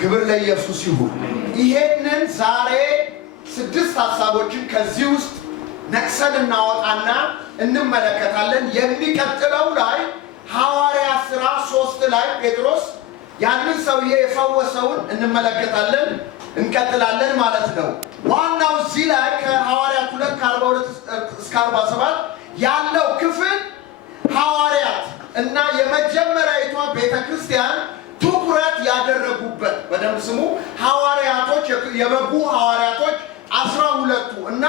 ክብር ለኢየሱስ ይሁን። ይሄንን ዛሬ 6 ሐሳቦችን ከዚህ ውስጥ ነቅሰን እናወጣና እንመለከታለን። የሚቀጥለው ላይ ሐዋርያት ሥራ 3 ላይ ጴጥሮስ ያንን ሰውዬ የፈወሰውን እንመለከታለን። እንቀጥላለን ማለት ነው። ዋናው እዚህ ላይ ከሐዋርያት 2:42 እስከ 47 ያለው ክፍል ሐዋርያት እና የመጀመሪያዊቷ ቤተክርስቲያን ትኩረት ያደረጉበት በደንብ ስሙ። ሐዋርያቶች የበጉ ሐዋርያቶች 12ቱ እና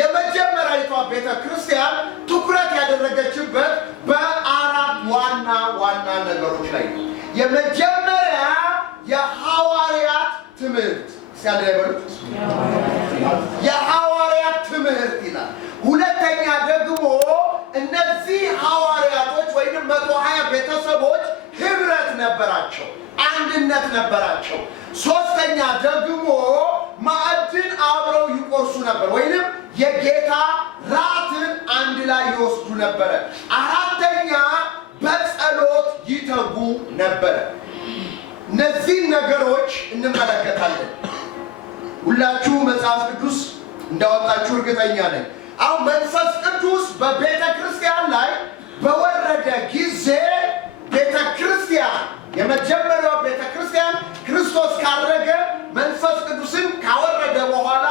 የመጀመሪያዊቷ ቤተክርስቲያን ትኩረት ያደረገችበት በአራት ዋና ዋና ነገሮች ላይ ነው። የመጀመሪያ የሐዋርያት ትምህርት ሲያደርጉት የሐዋርያት ትምህርት ይላል። ሁለተኛ ደግሞ እነዚህ ሐዋርያቶች ወይንም 120 ቤተሰቦች ህብረት ነበራቸው፣ አንድነት ነበራቸው። ሶስተኛ ደግሞ ማዕድን አብረው ይቆርሱ ነበር ወይንም የጌታ ራትን አንድ ላይ ይወስዱ ነበር። አራተኛ በጸሎት ይተጉ ነበር። እነዚህ ነገሮች እንመለከታለን። ሁላችሁ መጽሐፍ ቅዱስ እንዳወጣችሁ እርግጠኛ ነኝ። አሁን መንፈስ ቅዱስ በቤተ ክርስቲያን ላይ በወረደ ጊዜ ቤተ ክርስቲያን የመጀመሪያው ቤተ ክርስቲያን ክርስቶስ ካረገ መንፈስ ቅዱስን ካወረደ በኋላ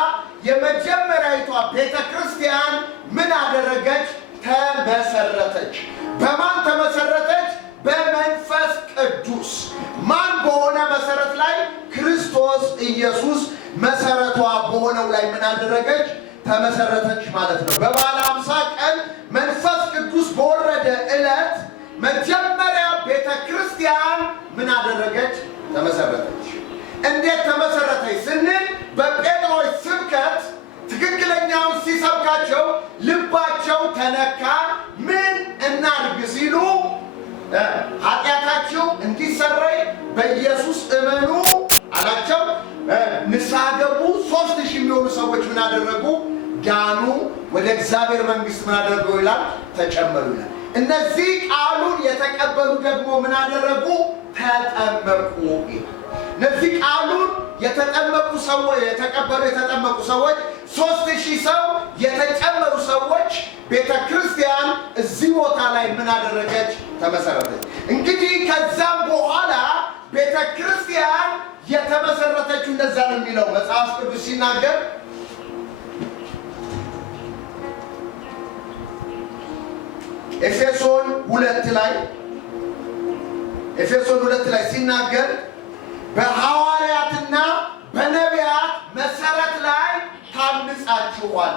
የመጀመሪያዊቷ ቤተ ክርስቲያን ምን አደረገች? ተመሰረተች። በማን ተመሰረተች? በመንፈስ ቅዱስ። ማን በሆነ መሰረት ላይ? ክርስቶስ ኢየሱስ መሰረቷ በሆነው ላይ ምን አደረገች? ተመሰረተች ማለት ነው። በበዓለ ሃምሳ ቀን መንፈስ ቅዱስ በወረደ ዕለት መጀመሪያ ቤተ ክርስቲያን ምን አደረገች? ተመሰረተች። እንዴት ተመሰረተች ስንል በጴጥሮስ ስብከት ትክክለኛውን ሲሰብካቸው ልባቸው ተነካ። ምን እናድርግ ሲሉ ኃጢአታችሁ እንዲሰረይ በኢየሱስ እመኑ አላቸው። ንስሐ ገቡ። 3000 የሚሆኑ ሰዎች ምን አደረጉ? ዳኑ። ወደ እግዚአብሔር መንግስት ምን አደረጉ ይላል? ተጨመሩ ይላል። እነዚህ ቃሉን የተቀበሉ ደግሞ ምን አደረጉ? ተጠመቁ። እነዚህ ቃሉን የተጠመቁ ሰዎች የተጠመቁ ሰዎች 3000 ሰው የተጨመሩ ሰዎች ቤተ ክርስቲያን እዚህ ቦታ ላይ ምን አደረገች? ተመሰረተች። እንግዲህ ከዛም በኋላ ቤተ ክርስቲያን የተመሰረተችው እንደዛ ነው የሚለው መጽሐፍ ቅዱስ ሲናገር ኤፌሶን 2 ላይ ሲናገር በሐዋርያትና በነቢያት መሰረት ላይ ታንጻችኋል።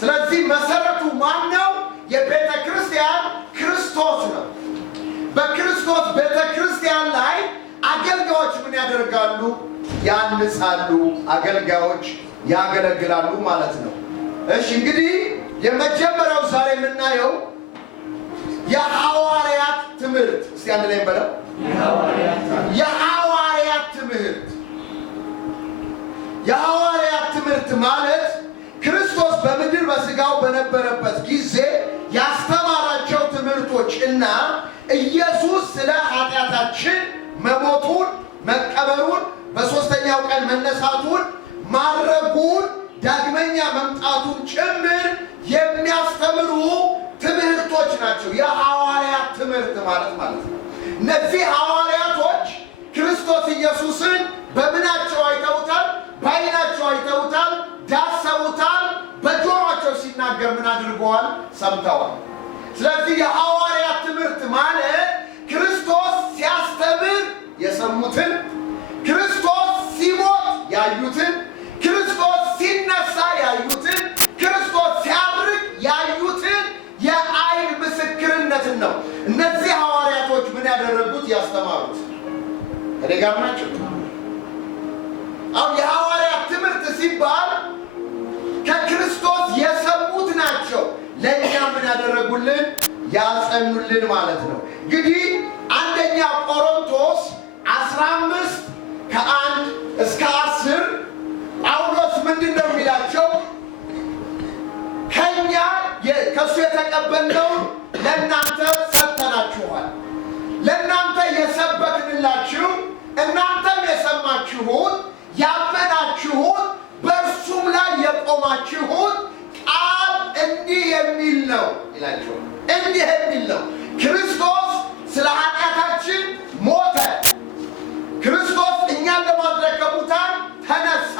ስለዚህ መሰረቱ ማን ነው? የቤተ ክርስቲያን ክርስቶስ ነው። በክርስቶስ ቤተ ክርስቲያን ላይ አገልጋዮች ምን ያደርጋሉ? ያንጻሉ። አገልጋዮች ያገለግላሉ ማለት ነው። እሺ እንግዲህ የመጀመሪያው ዛሬ የምናየው የሐዋርያት ትምህርት። እስቲ አንድ ላይ በለው። የሐዋርያት ትምህርት። የሐዋርያት ትምህርት ማለት ክርስቶስ በምድር በስጋው በነበረበት ጊዜ ያስተማራቸው ትምህርቶች እና ኢየሱስ ስለ ኃጢአታችን መሞቱን፣ መቀበሩን፣ በሶስተኛው ቀን መነሳቱን፣ ማረጉን፣ ዳግመኛ መምጣቱን ጭምር የሚያስተምሩ ትምህርቶች ናቸው። የሐዋርያት ትምህርት ማለት ነው። እነዚህ ሐዋርያቶች ክርስቶስ ኢየሱስን በምናቸው አይተውታል? በዓይናቸው አይተውታል፣ ዳሰውታል። በጆሮአቸው ሲናገር ምን አድርገዋል? ሰምተዋል። ስለዚህ የሐዋርያት ትምህርት ማለት ክርስቶስ ሲያስተምር የሰሙትን፣ ክርስቶስ ሲሞት ያዩትን፣ ክርስቶስ ሲነሳ ያዩትን፣ ክርስቶስ ሲያርግ ያዩትን የዓይን ምስክርነትን ነው። እነዚህ ሐዋርያቶች ምን ያደረጉት? ያስተማሩት። እኔ ጋር ናቸው። አሁን የሐዋርያት ትምህርት ሲባል ከክርስቶስ የሰሙት ናቸው ለእኛ ምን ያደረጉልን? ያጸኑልን ማለት ነው። እንግዲህ አንደኛ ቆሮንቶስ 15 ከ1 እስከ 10 ጳውሎስ ምንድን ነው የሚላቸው? ከኛ ከሱ የተቀበልነውን ለእናንተ ሰጥተናችኋል። ለእናንተ የሰበክንላችሁ እናንተም የሰማችሁ የሰማችሁት ያመናችሁት በእርሱም ላይ የቆማችሁት ቃል እንዲህ የሚል ነው ይላቸዋል። እንዲህ የሚል ነው፣ ክርስቶስ ስለ ኃጢአታችን ሞተ፣ ክርስቶስ እኛን ለማድረግ ከሙታን ተነሳ፣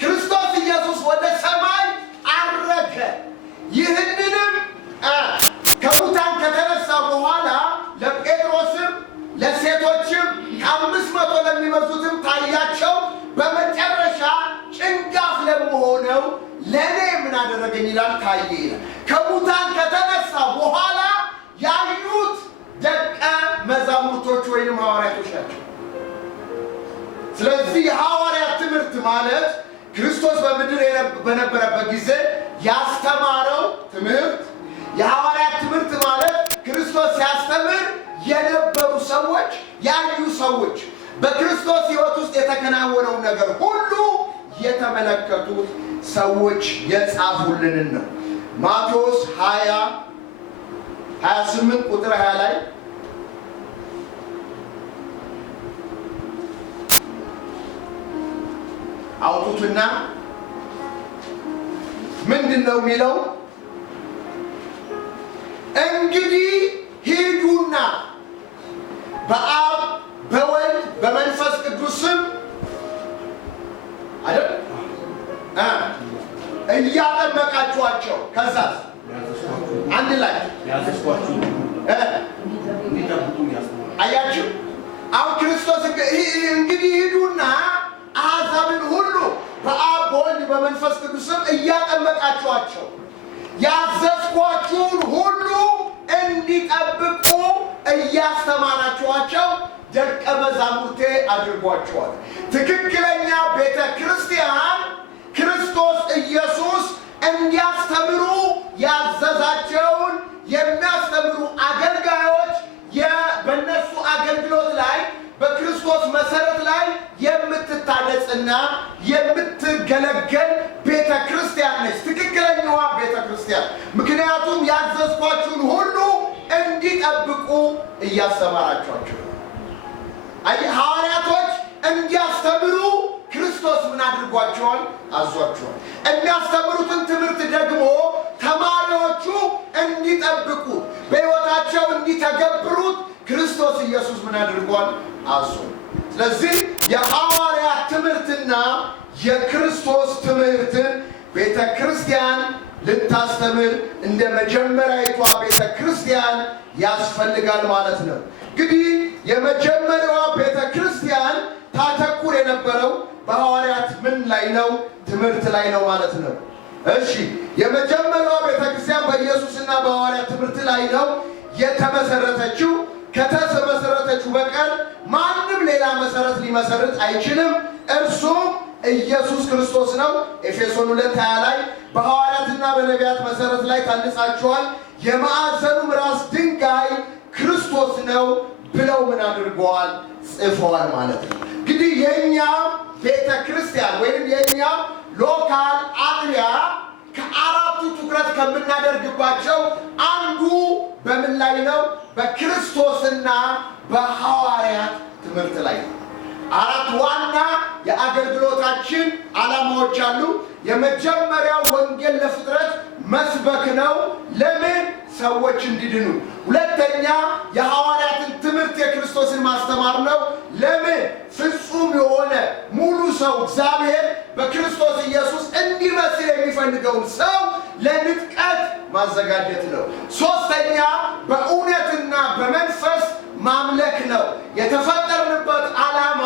ክርስቶስ ኢየሱስ ወደ ሰማይ አረገ። ይህንንም ከሙታን ከተነሳ በኋላ ለጴጥሮስም ለሴቶችም ከ500 ለሚበዙትም ታያቸው። በመጨረሻ ጭንጋፍ ለመሆነው ለእኔ ምን አደረገኝ ይላል? ታየ ይላል። ከሙታን ከተነሳ በኋላ ያዩት ደቀ መዛሙርቶች ወይንም ሐዋርያቶች ናቸው። ስለዚህ የሐዋርያት ትምህርት ማለት ክርስቶስ በምድር በነበረበት ጊዜ ያስተማረው ትምህርት፣ የሐዋርያት ትምህርት ማለት ክርስቶስ ሲያስተምር የነበሩ ሰዎች፣ ያዩ ሰዎች፣ በክርስቶስ ሕይወት ውስጥ የተከናወነው ነገር ሁሉ የተመለከቱት ሰዎች የጻፉልንን ነው። ማቴዎስ 28 ቁጥር 20 ላይ አውጡትና ምንድን ነው የሚለው? እንግዲህ ሂዱና በአብ በወልድ በመንፈስ ቅዱስ ስም አይደል እያጠመቃችኋቸው፣ ከዛ አንድ ላይ አያችሁ። አሁን ክርስቶስ እንግዲህ ሂዱና አሕዛብን ሁሉ በአብ በወልድ በመንፈስ ቅዱስ ስም እያጠመቃችኋቸው ያዘዝኳችሁን ሁሉ እንዲጠብቁ እያስተማራችኋቸው ደቀ መዛሙርቴ አድርጓቸዋል። ትክክለኛ ቤተ ክርስቲያን ክርስቶስ ኢየሱስ እንዲያስተምሩ ያዘዛቸውን የሚያስተምሩ አገልጋዮች በእነሱ አገልግሎት ላይ በክርስቶስ መሰረት ላይ የምትታነጽና የምትገለገል ቤተ ክርስቲያን ነች፣ ትክክለኛዋ ቤተ ክርስቲያን። ምክንያቱም ያዘዝኳችሁን ሁሉ እንዲጠብቁ እያስተማራችኋቸው። ሐዋርያቶች እንዲያስተምሩ ክርስቶስ ምን አድርጓቸዋል? አዟቸዋል። የሚያስተምሩትን ትምህርት ደግሞ ተማሪዎቹ እንዲጠብቁ በሕይወታቸው እንዲተገብሩት ክርስቶስ ኢየሱስ ምን አድርጓል? አዞ። ስለዚህ የሐዋርያት ትምህርትና የክርስቶስ ትምህርትን ቤተ ክርስቲያን ልታስተምር እንደ መጀመሪያዊቷ ቤተ ክርስቲያን ያስፈልጋል ማለት ነው። እንግዲህ የመጀመሪያዋ ቤተ ክርስቲያን ታተኩር የነበረው በሐዋርያት ምን ላይ ነው? ትምህርት ላይ ነው ማለት ነው። እሺ፣ የመጀመሪያዋ ቤተ ክርስቲያን በኢየሱስና በሐዋርያት ትምህርት ላይ ነው የተመሰረተችው። ከተመሰረተችው በቀር ማንም ሌላ መሰረት ሊመሰርት አይችልም። እርሱም ኢየሱስ ክርስቶስ ነው። ኤፌሶን 2:20 ላይ በሐዋርያትና በነቢያት መሰረት ላይ ታንጻችኋል፣ የማዕዘኑም ራስ ድንጋይ ክርስቶስ ነው ብለው ምን አድርገዋል? ጽፈዋል ማለት ነው። እንግዲህ የእኛ ቤተ ክርስቲያን ወይም የእኛ ሎካል አጥቢያ ከአራቱ ትኩረት ከምናደርግባቸው አንዱ በምን ላይ ነው? በክርስቶስና በሐዋርያት ትምህርት ላይ ነው። አራት ዋና የአገልግሎታችን ዓላማዎች አሉ። የመጀመሪያው ወንጌል ለፍጥረት መስበክ ነው። ለምን? ሰዎች እንዲድኑ። ሁለተኛ የሐዋርያትን ትምህርት የክርስቶስን ማስተማር ነው። ለምን? ፍጹም የሆነ ሙሉ ሰው እግዚአብሔር በክርስቶስ ኢየሱስ እንዲመስል የሚፈልገውን ሰው ለንጥቀት ማዘጋጀት ነው። ሶስተኛ በእውነትና በመንፈስ ማምለክ ነው። የተፈጠርንበት ዓላማ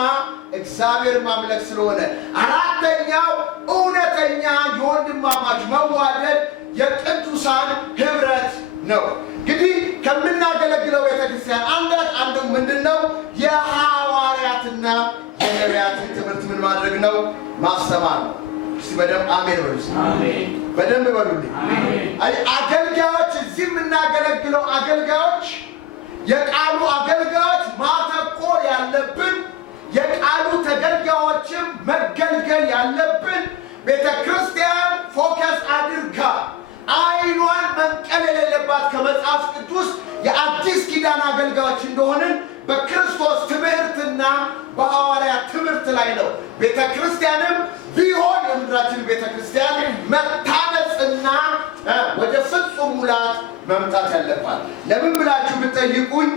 እግዚአብሔር ማምለክ ስለሆነ። አራተኛው እውነተኛ የወንድማማች መዋደድ የቅዱሳን ህብረት ነው። እንግዲህ ከምናገለግለው ቤተክርስቲያን አንዱ ምንድነው? የሐዋርያትና የነቢያትን ትምህርት ምን ማድረግ ነው? ማስተማር ነው። እስቲ በደንብ አሜን በሉ። አሜን በደንብ በሉልኝ። አገልጋዮች፣ እዚህ የምናገለግለው አገልጋዮች፣ የቃሉ አገልጋዮች ማተኮር ያለብን፣ የቃሉ ተገልጋዮችም መገልገል ያለብን ቤተክርስቲያን ፎከስ አድርጋ አይኗን መንቀል የሌለባት ከመጽሐፍ ቅዱስ የአዲስ ኪዳን አገልጋዮች እንደሆንን በክርስቶስ ትምህርትና በሐዋርያት ትምህርት ትምህርት ላይ ነው ቤተክርስቲያንም ቢሆን የምድራችን ቤተክርስቲያን መታነጽና ወደ ፍጹም ሙላት መምጣት ያለባት። ለምን ብላችሁ ብትጠይቁኝ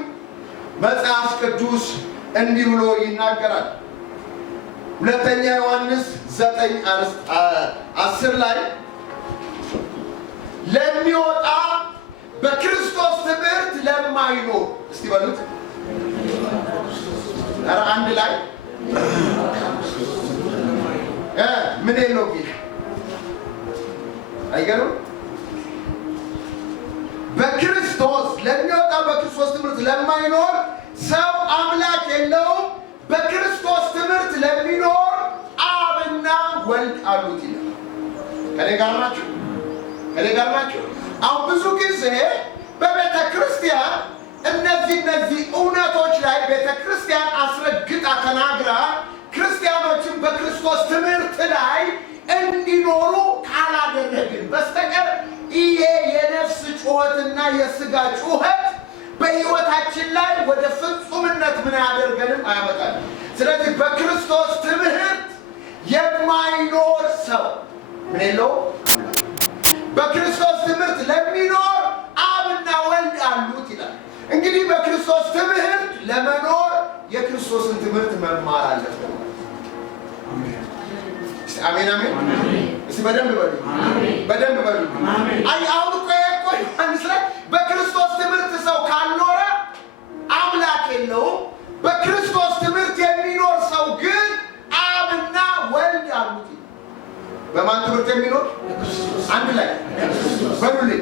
መጽሐፍ ቅዱስ እንዲህ ብሎ ይናገራል። ሁለተኛ ዮሐንስ 9:10 ላይ ለሚወጣ በክርስቶስ ትምህርት ለማይኖር እስቲ በሉት አንድ ላይ ምን ነው ቢል አይገርም? በክርስቶስ ለሚወጣ በክርስቶስ ትምህርት ለማይኖር ሰው አምላክ የለውም። በክርስቶስ ትምህርት ለሚኖር አብና ወልድ አሉት ይላል። ከኔ ጋር ናችሁ? አሁን ብዙ ጊዜ በቤተ ክርስቲያን እነዚህ እውነቶች ላይ ቤተ ክርስቲያን አስረግጣ ተናግራ ክርስቲያኖችን በክርስቶስ ትምህርት ላይ እንዲኖሩ ካላደረግን በስተቀር ይሄ የነፍስ ጩኸትና የሥጋ ጩኸት በሕይወታችን ላይ ወደ ፍጹምነት ምን ያደርገንም አያመጣንም። ስለዚህ በክርስቶስ ትምህርት የማይኖር ሰው ምን የለው። በክርስቶስ ትምህርት ለሚኖር አብና ወልድ አሉት ይላል። እንግዲህ በክርስቶስ ትምህርት ለመኖር የክርስቶስን ትምህርት መማር አለበት። አሜን አሜን። እስቲ በደንብ በሉ። አሁን እኮ ዮሐንስ ላይ በክርስቶስ ትምህርት ሰው ካልኖረ አምላክ የለውም። በክርስቶስ ትምህርት የሚኖር ሰው ግን አብና ወልድ አሉት። በማን ትምህርት የሚኖር? አንድ ላይ በሉልኝ።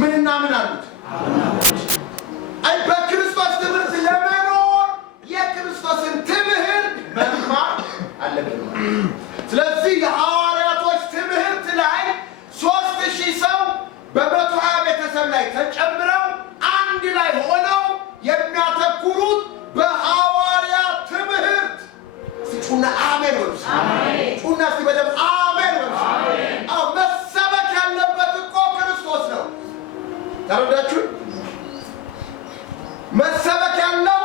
ምንና ምን አሉት? በክርስቶስ ትምህርት ለመኖር የክርስቶስን ትምህርት መማር አለብን። ስለዚህ የሐዋርያቶች ትምህርት ላይ 3000 ሰው በ120 ቤተሰብ ላይ ተጨምረው አንድ ላይ ሆነው የሚያተኩሩት በሐዋርያት ትምህርት። ጩና አሜን ወሩ። ጩና ሲበደም አሜን ወሩ። መሰበክ ያለበት እኮ ክርስቶስ ነው። ተረዳችሁ? መሰበክ ያለው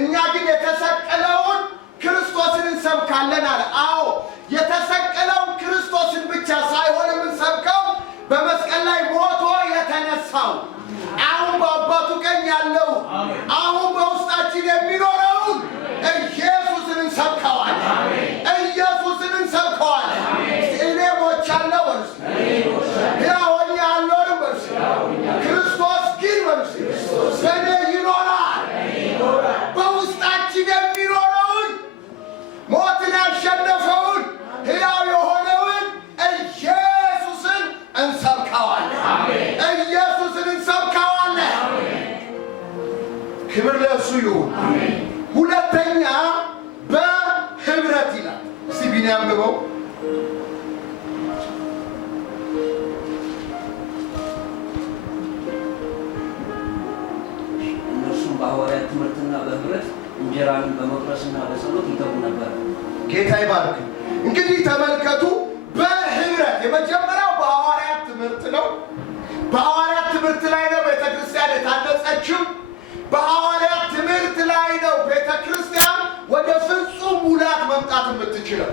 እኛ ግን የተሰቀለውን ክርስቶስን እንሰብካለን አለ። አዎ የተሰቀለውን ክርስቶስን ብቻ ሳይሆን የምንሰብከው በመስቀል ላይ ሞቶ የተነሳው አሁን በአባቱ ቀኝ ያለው አሁን በውስጣችን የሚኖረውን ኢየሱስን እንሰብከዋለን። እኔ ሞቻለሁ በርሱ ሕያው ያለውን በርሱ ክርስቶስ ግን በርሱ በእኔ ይኖራል። በውስጣችን የሚኖረውን ሞትን ያሸነፈውን ሕያው የሆነውን ኢየሱስን እንሰብከዋለን። ክብር ለእሱ ይሁን። ሁለተኛ በህብረት ይላል። እስቲ ቢንያም አንብበው። እነርሱም በሐዋርያት ትምህርትና በህብረት እንጀራን በመቁረስና በጸሎት ይተጉ ነበር። ጌታ ይባርክ። እንግዲህ ተመልከቱ፣ በህብረት የመጀመሪያው በሐዋርያት ትምህርት ነው። በሐዋርያት ትምህርት ላይ ነው ቤተክርስቲያን የታነጸችው። በሐዋርያት ትምህርት ላይ ነው ቤተክርስቲያን ወደ ፍጹም ሙላት መምጣት የምትችለው።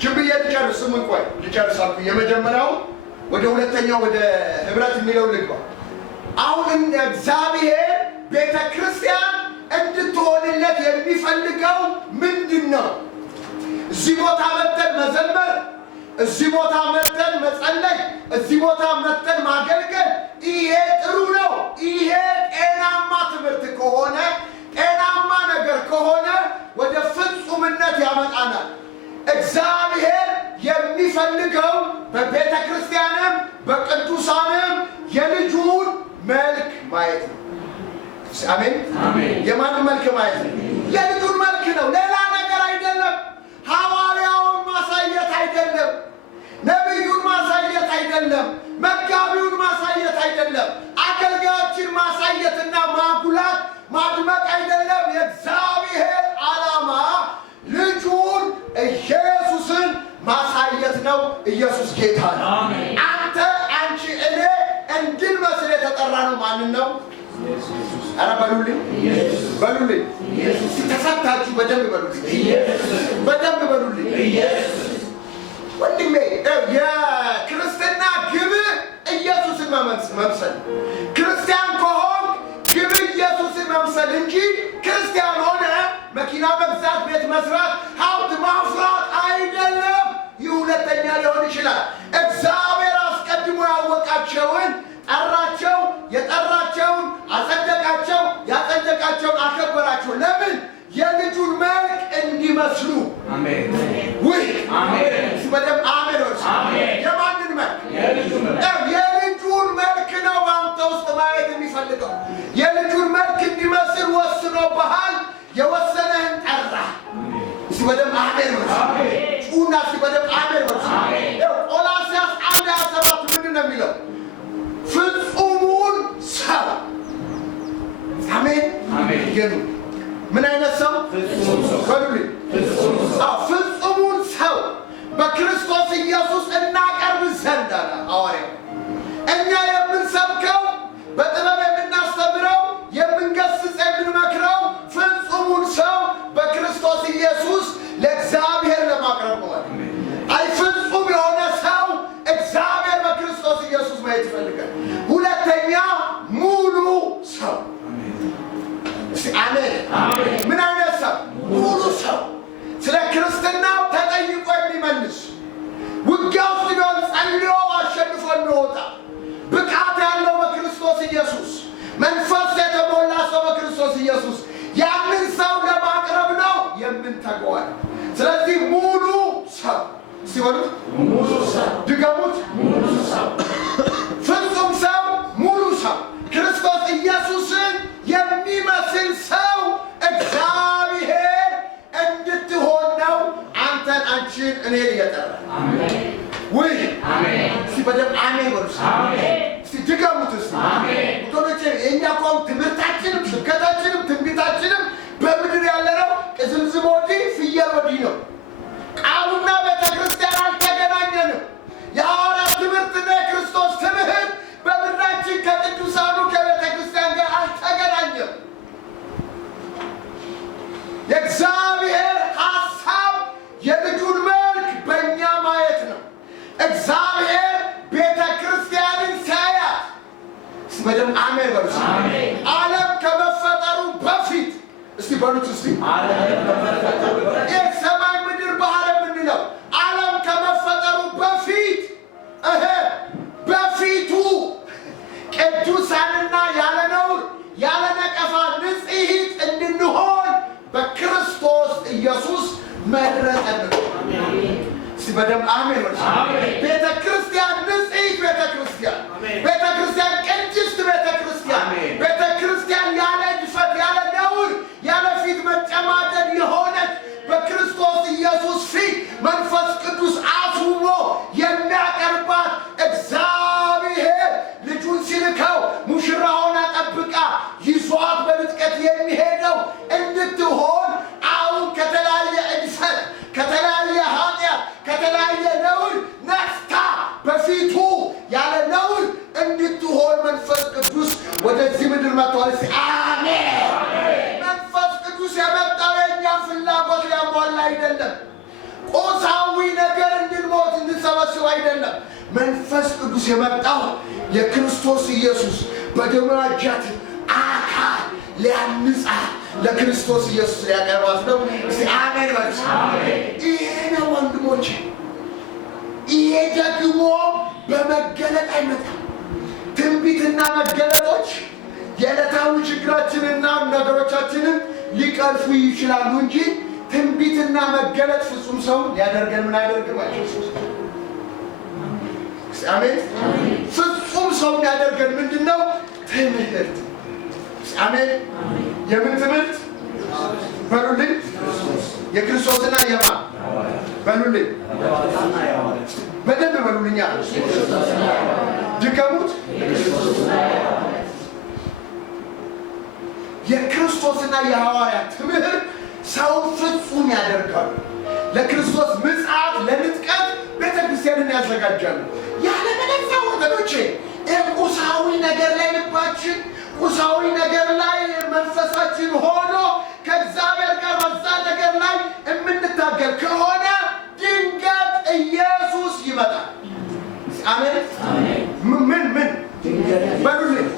ጅብዬ ልጨርስም እንኳን ልጨርሳለሁ። የመጀመሪያው ወደ ሁለተኛው ወደ ህብረት የሚለው ልግባ። አሁን እግዚአብሔር ቤተክርስቲያን እንድትሆንለት የሚፈልገው ምንድን ነው? እዚህ ቦታ መጥተን መዘመር፣ እዚህ ቦታ መጥተን መጸለይ፣ እዚህ ቦታ መጥተን ማገልገል ይሄ ጥሩ ነው። ይሄ ጤናማ ትምህርት ከሆነ ጤናማ ነገር ከሆነ ወደ ፍጹምነት ያመጣናል። እግዚአብሔር የሚፈልገው በቤተ ክርስቲያንም በቅዱሳንም የልጁን መልክ ማየት ነው። አሜን። የማንን መልክ ማየት ነው? የልጁን መልክ ነው። ሌላ ነገር አይደለም። ሐዋርያውን ማሳየት አይደለም። ነቢዩን ማሳየት አይደለም። መጋቢውን ማሳየት አይደለም። አገልጋዮችን ማሳየትና ማጉላት ማድመቅ አይደለም። የእግዚአብሔር ዓላማ ልጁን ኢየሱስን ማሳየት ነው። ኢየሱስ ጌታ ነው። አንተ፣ አንቺ፣ እኔ እንድንመስል የተጠራ የጠራነው ማንን ነው? ኧረ በሉልኝ በሉልኝ። ተፈታችሁ በደንብ በሉልኝ በደንብ በሉልኝ። ወንድሜ የክርስትና ግብ ኢየሱስን መምሰል። ክርስቲያን ከሆን ግብ ኢየሱስን መምሰል እንጂ ክርስቲያን ሆነ መኪና መግዛት፣ ቤት መስራት፣ ሀብት ማፍራት አይደለም። ይህ ሁለተኛ ሊሆን ይችላል። እግዚአብሔር አስቀድሞ ያወቃቸውን ጠራቸው፣ የጠራቸውን አጸደቃቸው፣ ያጸደቃቸውን አከበራቸው። ለምን? የልጁን መልክ እንዲመስሉ። አሜን ወይ? አሜን። በደምብ አሜን ወርስ። የማንን መልክ? የልጁን መልክ ነው አንተ ውስጥ ማየት የሚፈልገው። የልጁን መልክ እንዲመስል ወስኖብሃል። የወሰነህን ጠራ። እስቲ በደምብ አሜን ወርስ። ጩና እስቲ በደምብ አሜን ወርስ። ቆላስይስ 1:27 ምንድን ነው የሚለው? ፍጹሙን ሰው። አሜን አሜን። ግን ምን አይነት ሰው? በሉልኝ። ፍጹሙን ሰው በክርስቶስ ኢየሱስ እናቀርብ ዘንድ አለ ሐዋርያው። እኛ የምንሰብከው፣ በጥበብ የምናስተምረው፣ የምንገስጽ፣ የምንመክረው ፍጹሙን ሰው በክርስቶስ ኢየሱስ ለእግዚአብሔር ለማቅረብ ነው። አይ ፍጹም የሆነ ሰው እግዚአብሔር በክርስቶስ ኢየሱስ ማየት ይፈልጋል። ሁለተኛ ሙሉ ሰው። አሜን አሜን። ምን አይነት ሰው? ሙሉ ሰው። ስለ ክርስትናው ተጠይቆ የሚመልስ፣ ውጊያ ውስጥ ቢሆን ጸልዮ አሸንፎ የሚወጣ ብቃት ያለው በክርስቶስ ኢየሱስ፣ መንፈስ የተሞላ ሰው በክርስቶስ ኢየሱስ፣ ያንን ሰው ለማቅረብ ነው የምንተገዋል። ስለዚህ ሙሉ ሰው ሲሆኑት ሙሉ ሰው፣ ድገሙት፣ ሙሉ ሰው፣ ፍጹም ሰው፣ ሙሉ ሰው፣ ክርስቶስ ኢየሱስን የሚመስል ሰው እግዚአብሔር እንድትሆን ነው አንተን አንቺን እኔን እየጠራ። አሜን ወይ? አሜን። እስቲ በደምብ አሜን በሉ። አሜን። እስቲ ድገሙት እስቲ። አሜን። ወንዶቼ የእኛ እኮ ትምህርታችንም ስብከታችንም ትንቢታችንም በምድር ያለነው ቅዝምዝም ወዲህ ፍየል ወዲህ ነው። ቃሉና ቤተ ክርስቲያን አልተገናኘንም። የሐዋርያት ትምህርትና የክርስቶስ ትምህርት በምድራችን ከቅዱሳኑ ከቤተ ክርስቲያን ጋር አልተገናኘም። የእግዚአብሔር ሐሳብ የልጁን መልክ በእኛ ማየት ነው። እግዚአብሔር ቤተ ክርስቲያንን ሲያያት በደምብ አሜን በሉ። ዓለም ከመፈጠሩ በፊት እስቲ በሉት እስቲ የሰማይ ምድር ባህር የምንለው ዓለም ከመፈጠሩ በፊት በፊቱ ቅዱሳንና ያለ ነውር ያለ ነቀፋ ንጽሕት እንድንሆን በክርስቶስ ኢየሱስ መረጠን። እስቲ በደምብ አሜን በሉ። ቤተ ክርስቲያን ንጽሕት ቤተ ክርስቲያን፣ ቤተ ክርስቲያን ቅድስት ቤተ ክርስቲያን፣ ቤተ ክርስቲያን ያለ እድፈት ያለ ነውር ያለ ፊት መጨማደድ የሆነች በክርስቶስ ኢየሱስ ፊት መንፈስ ቅዱስ አስውቦ የሚያቀርባት እግዚአብሔር ልጁን ሲልከው ሙሽራ ሆና ጠብቃ ይዟት በንጥቀት የሚሄደው እንድትሆን አሁን ከተለያየ እድፈት ከተለያየ ኃጢአት ከተለያየ ነውር ነፍታ በፊቱ ያለ ነውር እንድትሆን መንፈስ ቅዱስ ወደዚህ ምድር መጥቷል። አሜን። መንፈስ ቅዱስ የመጣው የእኛን ፍላጎት ሊያሟላ አይደለም። ቁሳዊ ነገር እንድንሞት እንድንሰበስብ አይደለም። መንፈስ ቅዱስ የመጣው የክርስቶስ ኢየሱስ በደማጃት አካል ሊያንጻ ለክርስቶስ ኢየሱስ ሊያቀርባት ነው። እስቲ አሜን በሉ። ይሄ ነው ወንድሞቼ። ይሄ ደግሞ በመገለጥ አይመጣም። ትንቢትና መገለጦች የዕለታዊ ችግራችንና ነገሮቻችንን ሊቀርፉ ይችላሉ እንጂ ትንቢትና መገለጥ ፍጹም ሰው ሊያደርገን ምን አያደርግም? አሜን። ፍጹም ሰው ሊያደርገን ምንድነው? ትምህርት። አሜን። የምን ትምህርት? በሉልኝ። የክርስቶስና የማን? በሉልኝ። በደንብ በሉልኛ። ድከሙት። የክርስቶስና የሐዋርያት ትምህርት ሰው ፍጹም ያደርጋሉ። ለክርስቶስ ምጽአት ለንጥቀት ቤተክርስቲያንን ያዘጋጃሉ። ያለበለዚያ ወገኖቼ ቁሳዊ ነገር ላይ ልባችን፣ ቁሳዊ ነገር ላይ መንፈሳችን ሆኖ ከእግዚአብሔር ጋር በዛ ነገር ላይ የምንታገል ከሆነ ድንገት ኢየሱስ ይመጣል። አሜን። ምን በሉልኝ።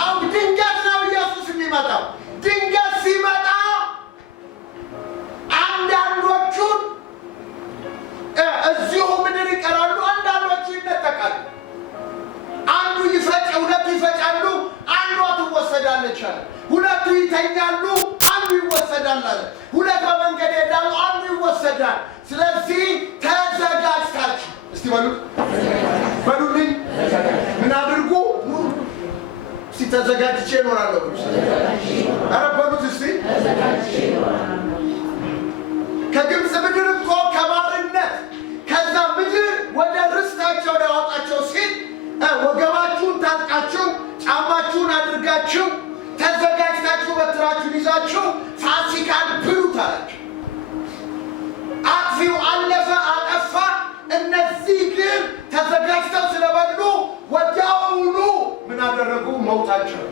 አሁን ድንገት ነው ኢየሱስ የሚመጣው። ድንገት ሲመጣ አንዳንዶቹን እዚሁ ምድር ይቀራሉ፣ አንዳንዶቹ ይነጠቃሉ። አንዱ ሁለቱ ይፈጫሉ፣ አንዷ ትወሰዳለች አለ። ሁለቱ ይተኛሉ፣ አንዱ ይወሰዳል አለ። ሁለት በመንገድ ይሄዳሉ፣ አንዱ ይወሰዳል። ስለዚህ ተዘጋጅታችሁ እስቲ በሉልኝ። ምን አድርጉ? እስቲ ተዘጋጅቼ እኖራለሁ። ኧረ በሉት እስቲ። ከግብፅ ምድር እኮ ከባርነት ከዛ ምድር ወደ ርስታቸው ሊያወጣቸው ሲል ወገባችሁን ታጥቃችሁ ጫማችሁን አድርጋችሁ ተዘጋጅታችሁ በትራችሁን ይዛችሁ ፋሲካን ብሉት አላቸው። አጥፊው አለፈ፣ አጠፋ። እነዚህ ግን ተዘጋጅተው ስለበሉ ወዲያውኑ ምን አደረጉ? መውጣቸው።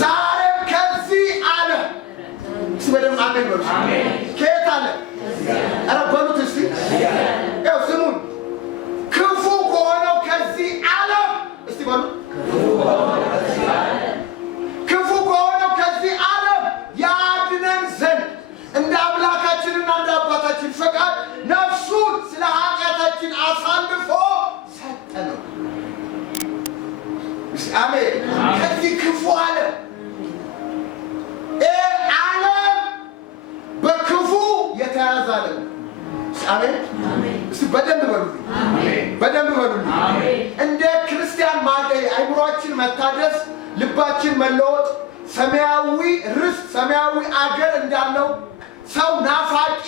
ዛሬም ከዚህ አለ በደም አሜን በሉ። ከየት አለ? ኧረ በሉት እስቲ። ያው ስሙን ክፉ ከሆነው ከዚህ ዓለም እስቲ በሉ። ክፉ ከሆነው ከዚህ ዓለም ያድነን ዘንድ እንደ አምላካችንና እንደ አባታችን ፈቃድ ነፍሱን ስለ ኃጢአታችን አሳልፎ ሰጠ ነው። አሜን። ከዚህ ክፉ ዓለም በክፉ የተያዘ ዓለም። አሜን። እስቲ በደንብ በሉልኝ፣ በደንብ በሉልኝ። እንደ ክርስቲያን አይምሮአችን መታደስ፣ ልባችን መለወጥ፣ ሰማያዊ ርስት፣ ሰማያዊ አገር እንዳለው ሰው ናፋቂ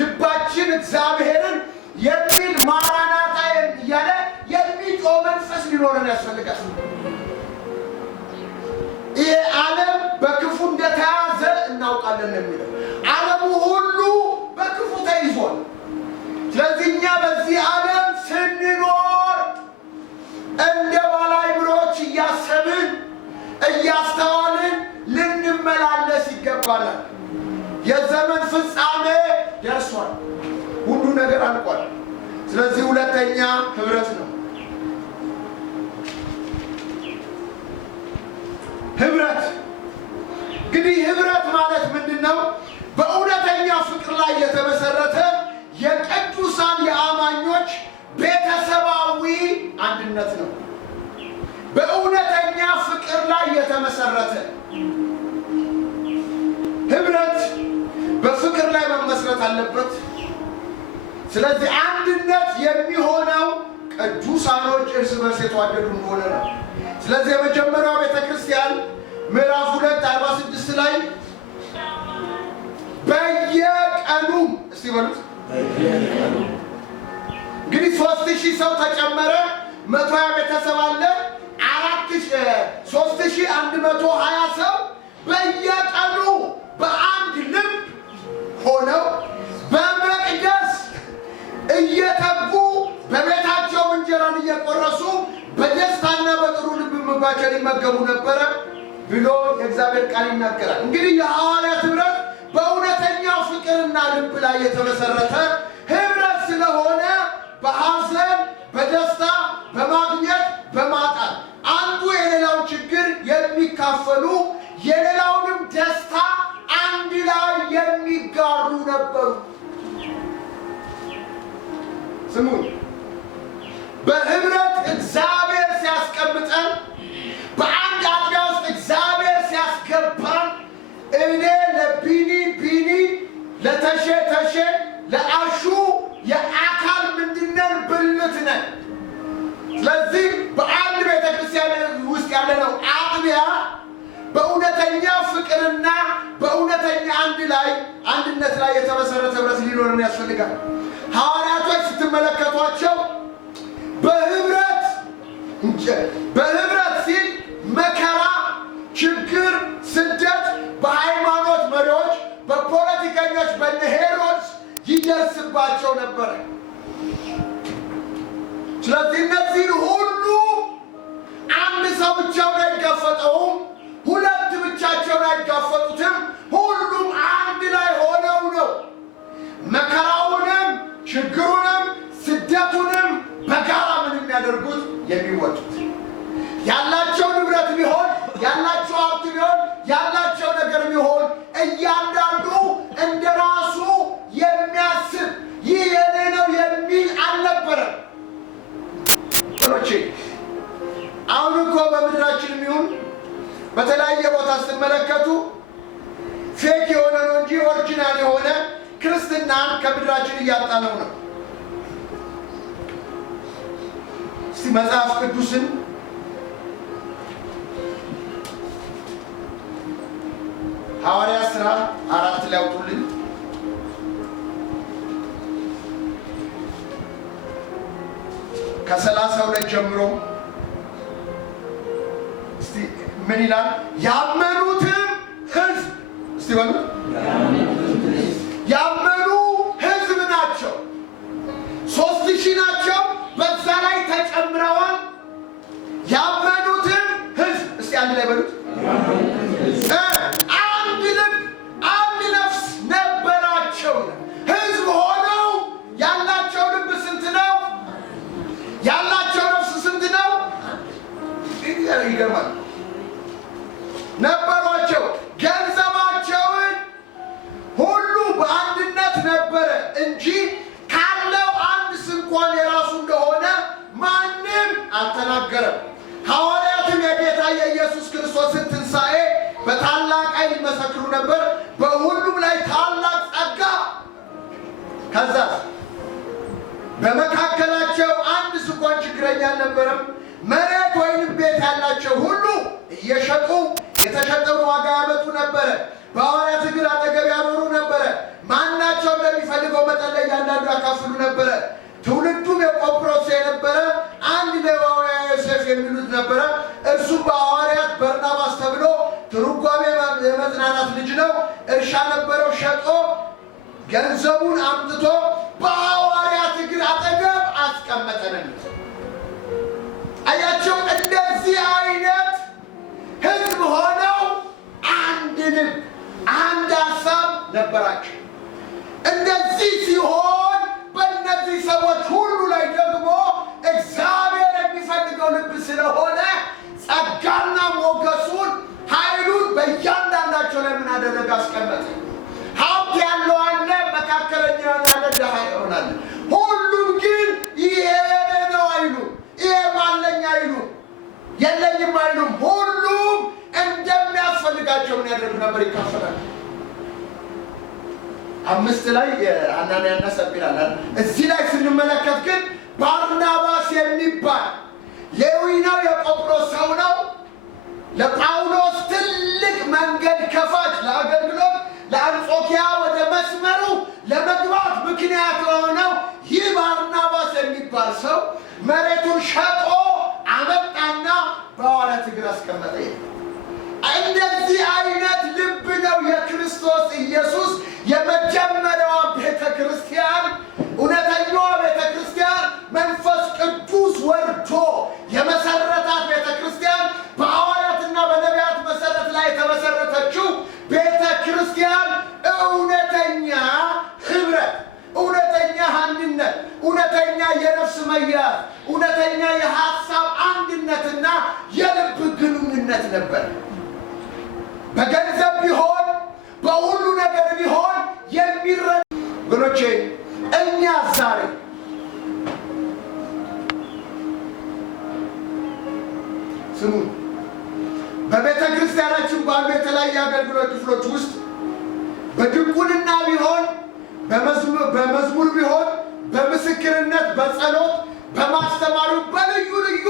ልባችን እግዚአብሔርን የሚል ማራናታ እያለ የሚጮህ መንፈስ ሊኖረን ያስፈልጋል። ይሄ ዓለም በክፉ እንደተያዘ እናውቃለን የሚለው ዓለሙ ሁሉ በክፉ ተይዟል። ስለዚህ እኛ በዚህ ዓለም ስንኖር እንደ ባለአእምሮዎች እያሰብን እያስተዋልን ልንመላለስ ይገባናል። የዘመን ፍጻሜ ደርሷል። ሁሉ ነገር አልቋል። ስለዚህ ሁለተኛ ህብረት ነው። ህብረት እንግዲህ ህብረት ማለት ምንድን ነው? በእውነተኛ ፍቅር ላይ የተመሰረተ የቅዱሳን የአማኞች ቤተሰባዊ አንድነት ነው። በእውነተኛ ፍቅር ላይ የተመሰረተ ህብረት በፍቅር ላይ መመስረት አለበት። ስለዚህ አንድነት የሚሆነው ቅዱሳኖች እርስ በርስ የተዋደዱ እንደሆነ ነው። ስለዚህ የመጀመሪያው ቤተክርስቲያን ምዕራፍ 2:46 ላይ በየቀኑ እስቲ በሉት እንግዲህ 3000 ሰው ተጨመረ፣ 120 ቤተሰብ አለ፣ 3120 ሰው በየቀኑ በአንድ ልብ ሆነው በመቅደስ እየተጉ በቤታቸው እንጀራን እየቆረሱ በደስታና በጥሩ ልብ ምግባቸውን ይመገቡ ነበረ ብሎ የእግዚአብሔር ቃል ይናገራል። እንግዲህ የሐዋርያት ህብረት በእውነተኛ ፍቅርና ልብ ላይ የተመሰረተ ህብረት ስለሆነ በሐዘን፣ በደስታ፣ በማግኘት፣ በማጣት አንዱ የሌላው ችግር የሚካፈሉ የሌላውንም ደስታ አንድ ላይ የሚጋሩ ነበሩ። ስሙን በህብረት እግዚአብሔር ሲያስቀምጠን፣ በአንድ አጥቢያ ውስጥ እግዚአብሔር ሲያስገባን እኔ ለቢኒ ቢኒ፣ ለተሼ ተሼ፣ ለአሹ የአካል ምንድነን? ብልት ነን። ስለዚህ በአንድ ቤተክርስቲያን ውስጥ ያለነው አጥቢያ በእውነተኛ ፍቅርና በእውነተኛ አንድነት ላይ የተመሰረተ ህብረት ሊኖርን ያስፈልጋል። ሐዋርያቶች ስትመለከቷቸው በህብረት ሲል መከራ፣ ችግር፣ ስደት በሃይማኖት መሪዎች፣ በፖለቲከኞች፣ በነ ሄሮድስ ይደርስባቸው ነበረ። ስለዚህ እነዚህን ሁሉ እያንዳንዱ እንደራሱ የሚያስብ ይህ የኔ ነው የሚል አልነበረም። ወገኖቼ አሁን እኮ በምድራችን ይሁን በተለያየ ቦታ ስትመለከቱ ፌክ የሆነ ነው እንጂ ኦሪጂናል የሆነ ክርስትናን ከምድራችን እያጣነው ነው። እስቲ መጽሐፍ ቅዱስን ሐዋርያት ሥራ 4 ላይ አውጡልኝ። ከ32 ጀምሮ እስቲ ምን ይላል? ያመኑትም ሕዝብ እስቲ በሉ ያመኑ ሕዝብ ናቸው። 3000 ናቸው። በዛ ላይ ተጨምረዋል። ያመኑትም ሕዝብ እስቲ አንድ ላይ በሉት። አንድ ልብ አንድ ነፍስ ነበራቸው። ሕዝብ ሆነው ያላቸው ልብ ስንት ነው? ያላቸው ነፍስ ስንት ነው? ይገርማል። ነበሯቸው። ገንዘባቸውን ሁሉ በአንድነት ነበረ እንጂ ካለው አንድ ስንኳን የራሱ እንደሆነ ማንም አልተናገረም። ሐዋርያትም የጌታ የኢየሱስ ክርስቶስን ትንሣኤ በታላቅ ኃይል ይመሰክሩ ነበር፣ በሁሉም ላይ ታላቅ ጸጋ። ከዛ በመካከላቸው አንድ ስንኳን ችግረኛ አልነበረም። መሬት ወይንም ቤት ያላቸው ሁሉ እየሸጡ የተሸጠውን ዋጋ ያመጡ ነበረ፣ በሐዋርያት እግር አጠገብ ያኖሩ ነበረ። ማናቸው እንደሚፈልገው መጠን ለእያንዳንዱ ያካፍሉ ነበረ። ትውልዱም የቆጵሮስ የነበረ አንድ ሌዋዊ ዮሴፍ የሚሉት ነበረ። እርሱም በሐዋርያት በርናባስ ተብሎ ትርጓሜ የመጽናናት ልጅ ነው። እርሻ ነበረው፣ ሸጦ ገንዘቡን አምጥቶ በሐዋርያት እግር አጠገብ አስቀመጠን። አያቸው። እንደዚህ አይነት ሕዝብ ሆነው አንድ ልብ አንድ ሀሳብ ነበራቸው። እንደዚህ ሲሆን በእነዚህ ሰዎች ሁሉ ላይ ደግሞ እግዚአብሔር የሚፈልገው ልብ ስለሆነ ጸጋና ሞገሱን ኃይሉን በእያንዳንዳቸው ላይ ምን አደረገ? አስቀመጠ። ሀብት ያለው አለ፣ መካከለኛ ያለ ድሃ ይሆናል። ሁሉም ግን ይሄ የኔ ነው አይሉም፣ ይሄ ማለኝ አይሉም፣ የለኝም አይሉም። ሁሉም እንደሚያስፈልጋቸው ምን ያደርጉ ነበር? ይካፈላል። 5 ላይ አናንያና ሰጲራ አለ። እዚህ ላይ ስንመለከት ግን ባርናባስ የሚባል ሌዊ ነው፣ የቆጵሮስ ሰው ነው። ለጳውሎስ ትልቅ መንገድ ከፋች ለአገልግሎት ለአንጾኪያ ወደ መስመሩ ለመግባት ምክንያት የሆነው ይህ ባርናባስ የሚባል ሰው መሬቱን ሸጦ አመጣና በሐዋርያት እግር አስቀመጠ። እንደዚህ አይነት ልብ ነው የክርስቶስ ኢየሱስ የመጀመሪያዋ ቤተ ክርስቲያን፣ እውነተኛዋ ቤተ ክርስቲያን፣ መንፈስ ቅዱስ ወርዶ የመሰረታት ቤተ ክርስቲያን፣ በሐዋርያትና በነቢያት መሰረት ላይ የተመሰረተችው ቤተ ክርስቲያን እውነተኛ ህብረት፣ እውነተኛ አንድነት፣ እውነተኛ የነፍስ መያዝ፣ እውነተኛ የሀሳብ አንድነትና የልብ ግንኙነት ነበር። በገንዘብ ቢሆን በሁሉ ነገር ቢሆን የሚረዳ ወገኖቼ፣ እኛ ዛሬ ስሙ በቤተ ክርስቲያናችን ባሉ የተለያዩ አገልግሎት ክፍሎች ውስጥ በድቁንና ቢሆን በመዝሙር ቢሆን በምስክርነት በጸሎት በማስተማሩ በልዩ ልዩ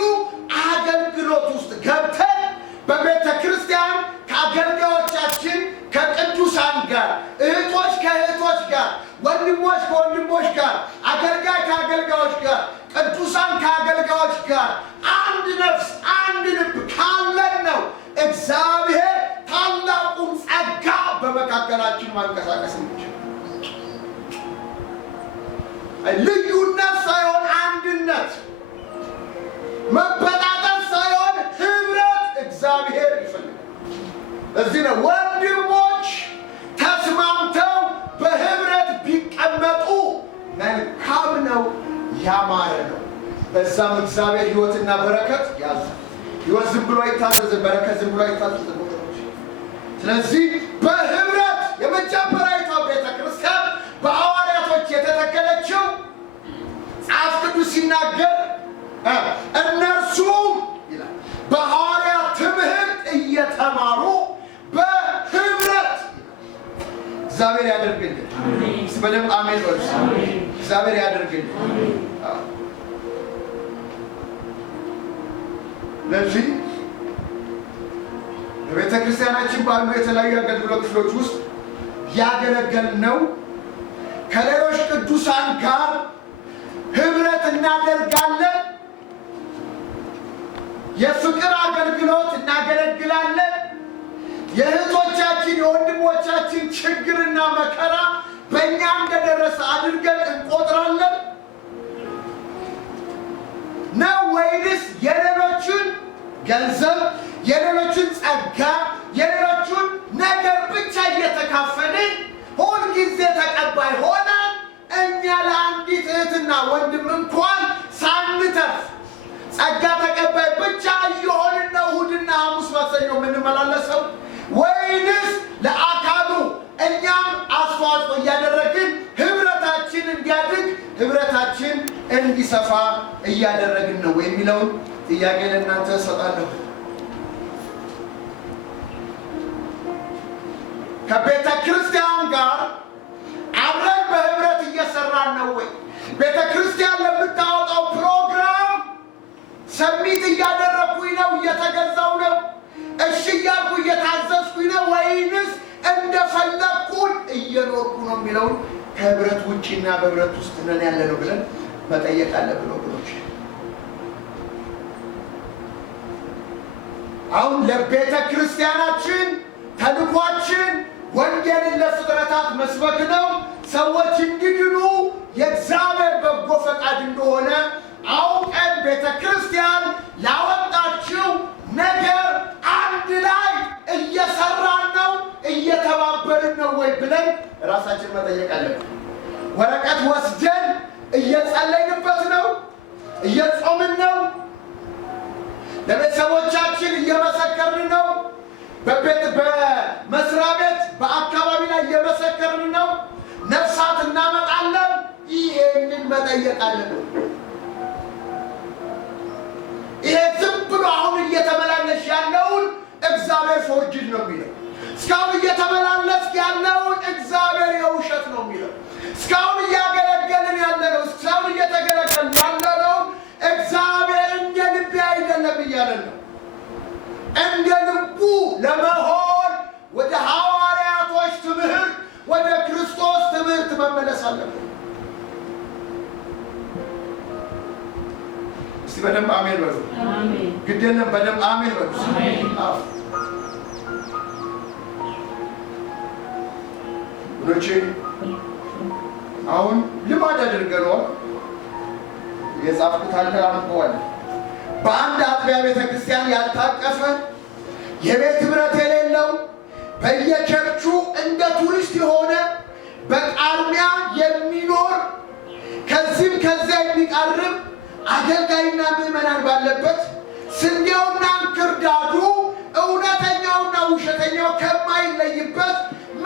አገልግሎት ውስጥ ገብተን በቤተ ክርስቲያን ከአገልጋዮቻችን ከቅዱሳን ጋር፣ እህቶች ከእህቶች ጋር፣ ወንድሞች ከወንድሞች ጋር፣ አገልጋይ ከአገልጋዮች ጋር፣ ቅዱሳን ከአገልጋዮች ጋር አንድ ነፍስ አንድ ልብ ካለን ነው እግዚአብሔር ታላቁን ጸጋ በመካከላችን ማንቀሳቀስ እንችል። ልዩነት ሳይሆን አንድነት፣ መበጣጠስ ሳይሆን ህብረት እግዚአብሔር ይፈልጋል። እዚህ ነው ወንድሞች ተስማምተው በህብረት ቢቀመጡ መልካም ነው፣ ያማረ ነው። በዛም እግዚአብሔር ህይወትና በረከት ያዛል። ህይወት ዝም ብሎ አይታዘዝም፣ በረከት ዝም ብሎ አይታዘዝም። ስለዚህ በህብረት የመጀመሪያዊቷ ቤተክርስቲያን በሐዋርያቶች የተተከለችው መጽሐፍ ቅዱስ ሲናገር እነርሱ ይላል በሐዋርያት ትምህርት እየተማሩ በህብረት እግዚአብሔር ያደርግልን። በደንብ አሜን በሉ። እግዚአብሔር ያደርግልን። ለዚህ በቤተ ክርስቲያናችን ባሉ የተለያዩ አገልግሎት ክፍሎች ውስጥ ያገለገልነው ከሌሎች ቅዱሳን ጋር ህብረት እናደርጋለን። የፍቅር አገልግሎት እናገለግላለን። የእህቶቻችን የወንድሞቻችን ችግርና መከራ በእኛ እንደደረሰ አድርገን እንቆጥራለን ነው ወይንስ የሌሎችን ገንዘብ፣ የሌሎችን ጸጋ፣ የሌሎችን ነገር ብቻ እየተካፈልን ሁልጊዜ ተቀባይ ሆነን እኛ ለአንዲት እህትና ወንድም እንኳን ሳንተርፍ ጸጋ ተቀባይ ብቻ እየሆንን ነው እሑድና ሐሙስ ማክሰኞ የምንመላለሰው? ወይንስ ለአካሉ እኛም አስተዋጽኦ እያደረግን ህብረታችን እንዲያድግ ህብረታችን እንዲሰፋ እያደረግን ነው የሚለውን ጥያቄ ለእናንተ እሰጣለሁ። ከቤተ ክርስቲያን ጋር አብረን በህብረት እየሰራን ነው ወይ? ቤተ ክርስቲያን ለምታወጣው ፕሮግራም ሰሚት እያደረኩኝ ነው፣ እየተገዛው ነው፣ እሺ እያልኩ እየታዘዝኩኝ ነው ወይንስ እንደፈለግኩኝ እየኖርኩ ነው የሚለውን ከህብረት ውጪና በህብረት ውስጥ ነን ያለ ነው ብለን መጠየቅ አለብን ወገኖች። አሁን ለቤተ ክርስቲያናችን ተልኳችን ወንጌልን ለፍጥረታት መስበክ ነው። ሰዎች እንዲድኑ የእግዚአብሔር በጎ ፈቃድ እንደሆነ አውቀን ቤተ ክርስቲያን ላወጣችው ነገር አንድ ላይ እየሰራን ነው፣ እየተባበርን ነው ወይ ብለን ራሳችን መጠየቅ አለብን። ወረቀት ወስደን እየጸለይንበት ነው፣ እየጾምን ነው፣ ለቤተሰቦቻችን እየመሰከርን ነው፣ በመስሪያ ቤት በአካባቢ ላይ እየመሰከርን ነው፣ ነፍሳት እናመጣለን። ይሄንን መጠየቅ አለብን። ይሄ ዝም ብሎ አሁን እየተመላለስ ያለውን እግዚአብሔር ፎርጅድ ነው የሚለው። እስካሁን እየተመላለስ ያለውን እግዚአብሔር የውሸት ነው የሚለው። እስካሁን እያገለገልን ያለነው፣ እስካሁን እየተገለገልን ያለነው እግዚአብሔር እንደ ልቤ አይደለም እያለን ነው። እንደ ልቡ ለመሆን ወደ ሐዋርያቶች ትምህርት፣ ወደ ክርስቶስ ትምህርት መመለስ አለብን። እስቲ በደንብ አሜን በሉ። ግድ የለም በደንብ አሜን በሉ። ወንዶቼ አሁን ልማድ አድርገነዋል። የጻፍኩት አለ አንብበዋል። በአንድ አጥቢያ ቤተክርስቲያን ያልታቀፈ የቤት ህብረት የሌለው በየቸርቹ እንደ ቱሪስት የሆነ በቃርሚያ የሚኖር ከዚህም ከዚያ የሚቃርም አገልጋይና ምዕመናን ባለበት ስንዴውና እንክርዳዱ እውነተኛውና ውሸተኛው ከማይለይበት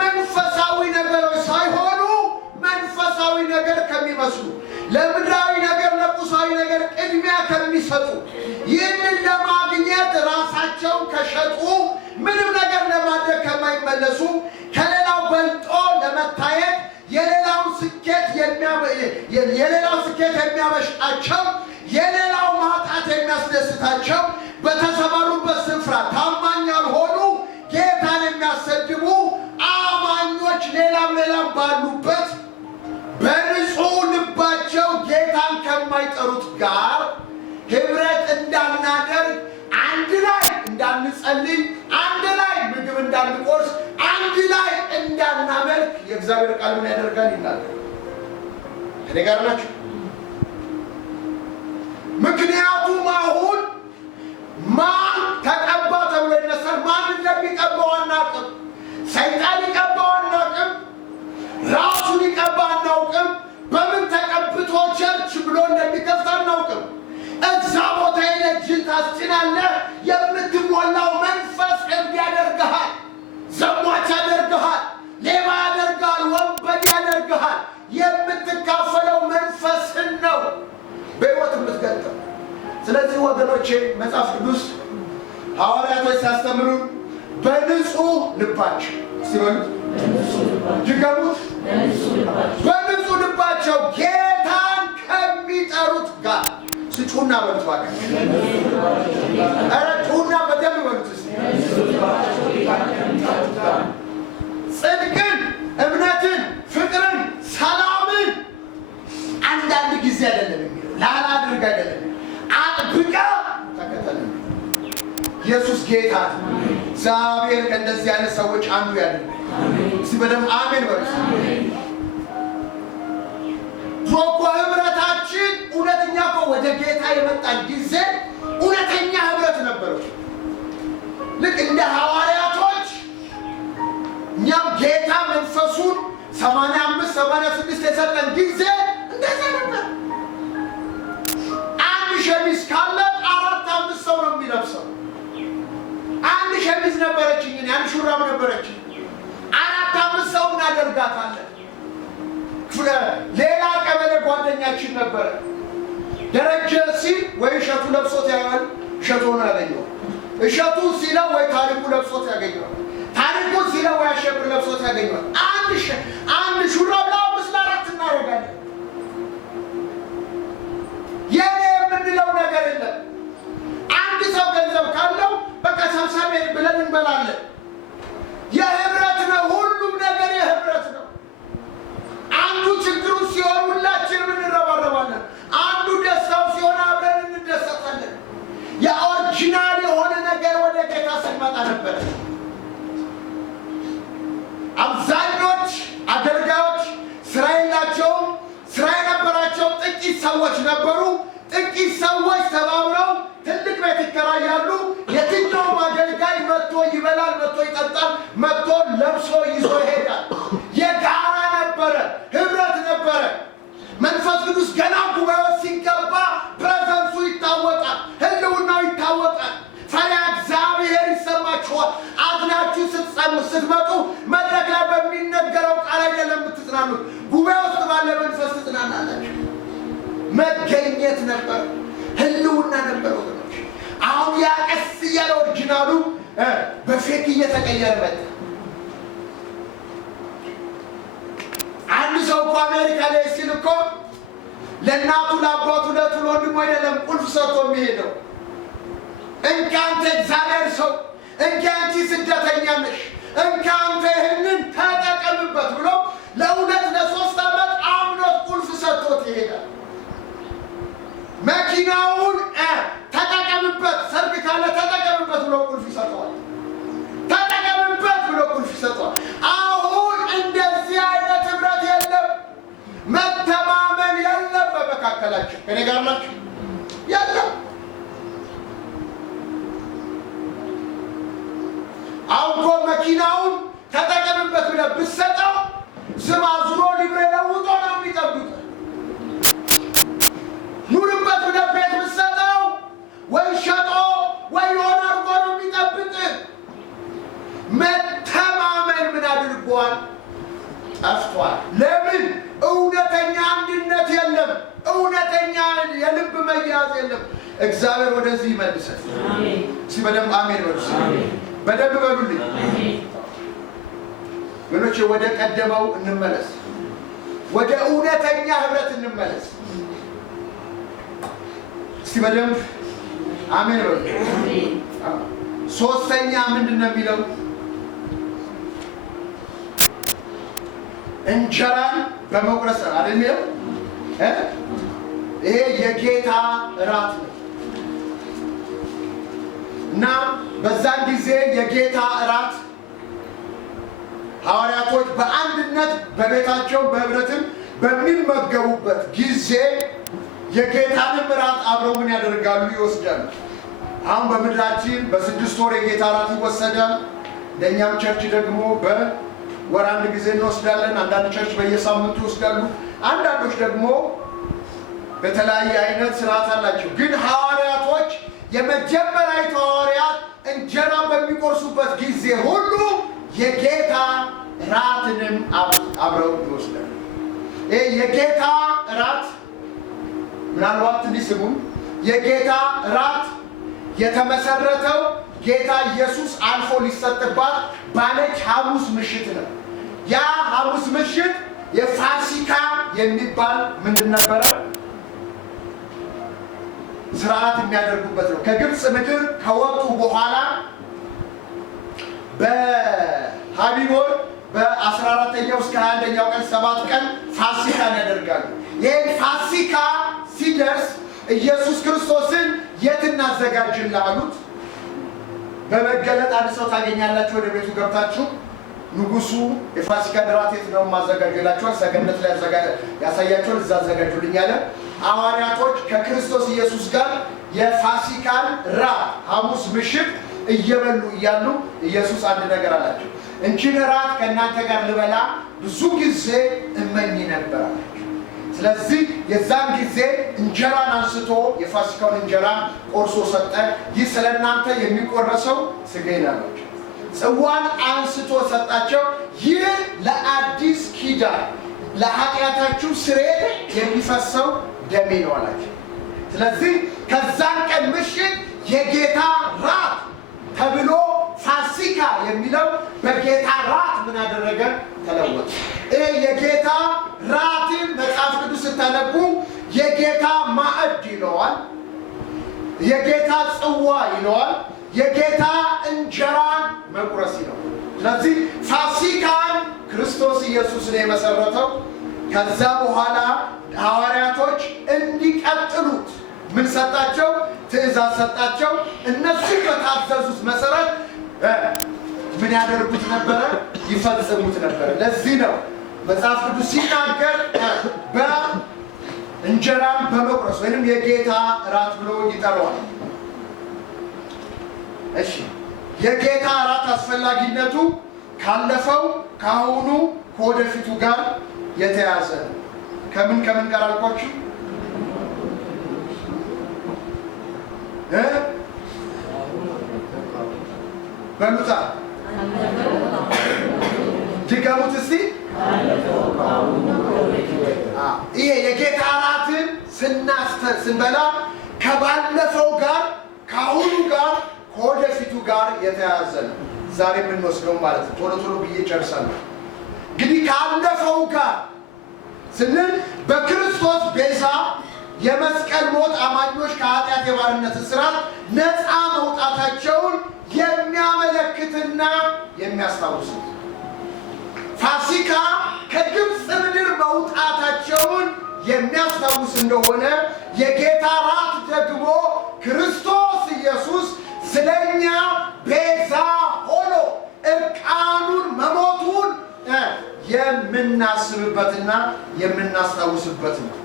መንፈሳዊ ነገሮች ሳይሆኑ መንፈሳዊ ነገር ከሚመስሉ ለምድራዊ ነገር ለቁሳዊ ነገር ቅድሚያ ከሚሰጡ ይህንን ለማግኘት ራሳቸውን ከሸጡ ምንም ነገር ለማድረግ ከማይመለሱ ከሌላው በልጦ ለመታየት የሌላው ስኬት የሚያበሽቃቸው የሌላው ማጣት የሚያስደስታቸው በተሰማሩበት ስፍራ ታማኝ ያልሆኑ ጌታን የሚያሰድቡ አማኞች ሌላም ባሉበት በንጹህ ልባቸው ጌታን ከማይጠሩት ጋር ህብረት እንዳናደርግ፣ አንድ ላይ እንዳንጸልይ፣ አንድ ላይ ምግብ እንዳንቆርስ፣ አንድ ላይ እንዳናመልክ የእግዚአብሔር ቃል ምን ያደርጋል ይናገራል። ከኔ ጋር ናችሁ? ምክንያቱም አሁን ማን ተቀባ ተብሎ ይነሳል። ማን እንደሚቀባው አናውቅም። ሰይጣን ሊቀባው አናውቅም። ራሱ ሊቀባ አናውቅም። በምን ተቀብቶ ቸርች ብሎ እንደሚከፍት አናውቅም። እዛ ቦታ እጅን ታስጭናለህ። የምትሞላው መንፈስ እብድ ያደርግሃል፣ ዘሟች ያደርግሃል፣ ሌባ መጽሐፍ ቅዱስ ሐዋርያቶች ሲያስተምሩን በንጹህ ልባቸው ሲበሉት ድገሙት፣ በንጹህ ልባቸው ጌታን ከሚጠሩት ጋር ስጩና በሉት ባካችሁ። ኧረ ጩና በደንብ በሉት እስኪ። ጽድቅን፣ እምነትን፣ ፍቅርን፣ ሰላምን አንዳንድ ጊዜ አይደለም የሚለው ላላ አድርግ አይደለም አጥብቃ ተከተል። ኢየሱስ ጌታ ነው። እግዚአብሔር ከእንደዚህ አይነት ሰዎች አንዱ ያድርግ። እስቲ በደንብ አሜን በሉ። ድሮ እኮ ህብረታችን እውነተኛ እኮ ወደ ጌታ የመጣን ጊዜ እውነተኛ ህብረት ነበረው። ልክ እንደ ሐዋርያቶች እኛም ጌታ መንፈሱን 85 86 የሰጠን ጊዜ እንደዛ ነበር። አንድ ሸሚዝ ካለ 4-5 ሰው ነው የሚለብሰው። አንድ ሸሚዝ ነበረችኝ፣ አንድ ሹራብ ነበረችኝ፣ 4-5 ሰው እናደርጋታለን። ሌላ ቀበሌ ጓደኛችን ነበረ። ደረጀ ሲል ወይ እሸቱ ለብሶት ያያል፣ እሸቱ ነው ያገኘው። እሸቱ ሲለው ወይ ታሪኩ ለብሶት ያገኘው። ታሪኩ ሲለው ወይ አሸብር ለብሶት ያገኘው። አንድ ሹራብ ለ5-4 እናደርጋለን። የኔ የምንለው ነገር የለም። አንድ ሰው ገንዘብ ካለው በቃ ሰብሰብ ብለን እንበላለን። የህብረት ነው፣ ሁሉም ነገር የህብረት ነው። አንዱ ችግሩ ሲሆን ሁላችንም እንረባረባለን። አንዱ ደስታው ሲሆን አብረን እንደሰታለን። የኦሪጂናል የሆነ ነገር ወደ ጌታ ስንመጣ ነበር። አብዛኞች አገልጋዮች ስራ የላቸውም። ስራ የነበራቸው ጥቂት ሰዎች ነበሩ። ጥቂት ሰዎች ተባብረው ትልቅ ቤት ይከራያሉ። የትኛውም አገልጋይ መጥቶ ይበላል፣ መጥቶ ይጠጣል፣ መጥቶ ለብሶ ይዞ ይሄዳል። የጋራ ነበረ፣ ህብረት ነበረ። መንፈስ ቅዱስ ገና ጉባኤ ሲገባ ፕሬዘንሱ ይታወቃል፣ ህልውናው ይታወቃል። ፈሪሃ እግዚአብሔር ይሰማችኋል። አዝናችሁ ስትመጡ መድረክ ላይ በሚነገረው ቃል አይደለም የምትጽናኑት፣ ጉባኤ ውስጥ ባለ መንፈስ ትጽናናላችሁ። መገኘት ነበር፣ ህልውና ነበር ወገኖች። አሁን ያ ቀስ እያለ ኦሪጂናሉ በፌክ እየተቀየረ መጣ። አንድ ሰው እኮ አሜሪካ ላይ ሲል እኮ ለእናቱ ለአባቱ ለወንድሙ አይደለም ቁልፍ ሰጥቶ የሚሄደው። እንካ አንተ እግዚአብሔር ሰው፣ እንካ አንቺ ስደተኛ ነሽ፣ እንካ አንተ ይህንን ተጠቀምበት ብሎ ለ2-3 ዓመት አምኖት ቁልፍ ሰጥቶት ይሄዳል። መኪናውን ተጠቀምበት፣ ሰርግ ካለ ተጠቀምበት ብሎ ቁልፍ ይሰጠዋል። ተጠቀምበት ብሎ ቁልፍ ይሰጠዋል። አሁን እንደዚህ አይነት ህብረት የለም፣ መተማመን የለም በመካከላችሁ። ከኔ ጋር ናችሁ? የለም። አሁን እኮ መኪናውን ተጠቀምበት ብለህ ብትሰጠው ስም አዙሮ ሊብሬ ለውጦ ነው የሚጠብቅ። ኑርበት ብለህ ቤት ብትሰጠው ወይ ሸጦ ወይ የሆነ አድርጎ ነው የሚጠብቅ። መተማመን ምን አድርጓል? ጠፍቷል። ለምን? እውነተኛ አንድነት የለም፣ እውነተኛ የልብ መያዝ የለም። እግዚአብሔር ወደዚህ ይመልሰን። እስኪ በደንብ አሜን በሉ። በደንብ በሉልኝ ወገኖቼ። ወደ ቀደመው እንመለስ፣ ወደ እውነተኛ ህብረት እንመለስ። እስኪ በደንብ አሜን በሉ። ሶስተኛ ምንድን ነው የሚለው? እንጀራን በመቁረስ ነው አይደል የሚለው? ይሄ የጌታ እራት ነው እና በዛን ጊዜ የጌታ እራት ሐዋርያቶች በአንድነት በቤታቸው በህብረትም በሚመገቡበት ጊዜ የጌታንም እራት አብረው ምን ያደርጋሉ? ይወስዳሉ። አሁን በምድራችን በ6 ወር የጌታ እራት ይወሰዳል። ለእኛም ቸርች ደግሞ በወር 1 ጊዜ እንወስዳለን። አንዳንድ ቸርች በየሳምንቱ ይወስዳሉ። አንዳንዶች ደግሞ በተለያየ አይነት ስርዓት አላቸው። ግን ሐዋርያቶች የመጀመሪያዊቱ ሐዋርያት እንጀራ በሚቆርሱበት ጊዜ ሁሉ የጌታ እራትንም አብረው ይወስዳሉ። ይህ የጌታ እራት ምናልባት እንዲህ ስሙን፣ የጌታ እራት የተመሰረተው ጌታ ኢየሱስ አልፎ ሊሰጥባት ባለች ሐሙስ ምሽት ነው። ያ ሐሙስ ምሽት የፋሲካ የሚባል ምንድን ነበረ? ስርዓት የሚያደርጉበት ነው። ከግብፅ ምድር ከወጡ በኋላ በሐቢቦር በ14ኛው እስከ 21ኛው ቀን 7 ቀን ፋሲካን ያደርጋሉ። ይህ ፋሲካ ሲደርስ ኢየሱስ ክርስቶስን የት እናዘጋጅልህ አሉት። በመገለጥ አንድ ሰው ታገኛላችሁ፣ ወደ ቤቱ ገብታችሁ ንጉሱ የፋሲካ እራት የት ነው ማዘጋጀላችኋል? ሰገነት ላይ ያሳያችኋል፣ እዛ አዘጋጁልኝ አለ። ሐዋርያቶች ከክርስቶስ ኢየሱስ ጋር የፋሲካን ራት ሐሙስ ምሽት እየበሉ እያሉ ኢየሱስ አንድ ነገር አላቸው። እንቺን ራት ከእናንተ ጋር ልበላ ብዙ ጊዜ እመኝ ነበር አላቸው። ስለዚህ የዛን ጊዜ እንጀራን አንስቶ የፋሲካውን እንጀራ ቆርሶ ሰጠ። ይህ ስለ እናንተ የሚቆረሰው ሥጋዬ ነው አላቸው። ጽዋን አንስቶ ሰጣቸው። ይህ ለአዲስ ኪዳን ለኃጢአታችሁ ስርየት የሚፈሰው ደሜ ነው አላቸው። ስለዚህ ከዛን ቀን ምሽት የጌታ ራት ተብሎ ፋሲካ የሚለው በጌታ ራት ምን አደረገ? ተለወጠ። የጌታ ራትን መጽሐፍ ቅዱስ ስታነቡ የጌታ ማዕድ ይለዋል፣ የጌታ ጽዋ ይለዋል፣ የጌታ እንጀራን መቁረስ ይለዋል። ስለዚህ ፋሲካን ክርስቶስ ኢየሱስ ነው የመሰረተው። ከዛ በኋላ ሐዋርያቶች እንዲቀጥሉት ምን ሰጣቸው? ትእዛዝ ሰጣቸው። እነሱ በታዘዙት መሰረት ምን ያደርጉት ነበረ? ይፈጽሙት ነበረ። ለዚህ ነው መጽሐፍ ቅዱስ ሲናገር በእንጀራን በመቁረስ ወይንም የጌታ እራት ብሎ ይጠራዋል። እሺ፣ የጌታ እራት አስፈላጊነቱ ካለፈው ከአሁኑ ከወደፊቱ ጋር የተያዘ ነው። ከምን ጋር አልኳችሁ? በሉታ ድገሙት እስቲ። ይሄ የጌታ እራትን ስንበላ ከባለፈው ጋር ከአሁኑ ጋር ከወደፊቱ ጋር የተያዘ ነው። ዛሬ የምንወስደው ማለት ነው። ቶሎ ብዬ ጨርሳለሁ። እንግዲህ ካለፈው ጋር ስንል በክርስቶስ ቤዛ የመስቀል ሞት አማኞች ከኃጢአት የባርነት እስራት ነፃ መውጣታቸውን የሚያመለክትና የሚያስታውስ ፋሲካ ከግብፅ ምድር መውጣታቸውን የሚያስታውስ እንደሆነ የጌታ ራት ደግሞ ክርስቶስ ኢየሱስ ስለኛ ቤዛ ሆኖ እርቃኑን መሞቱን የምናስብበትና የምናስታውስበት ነው።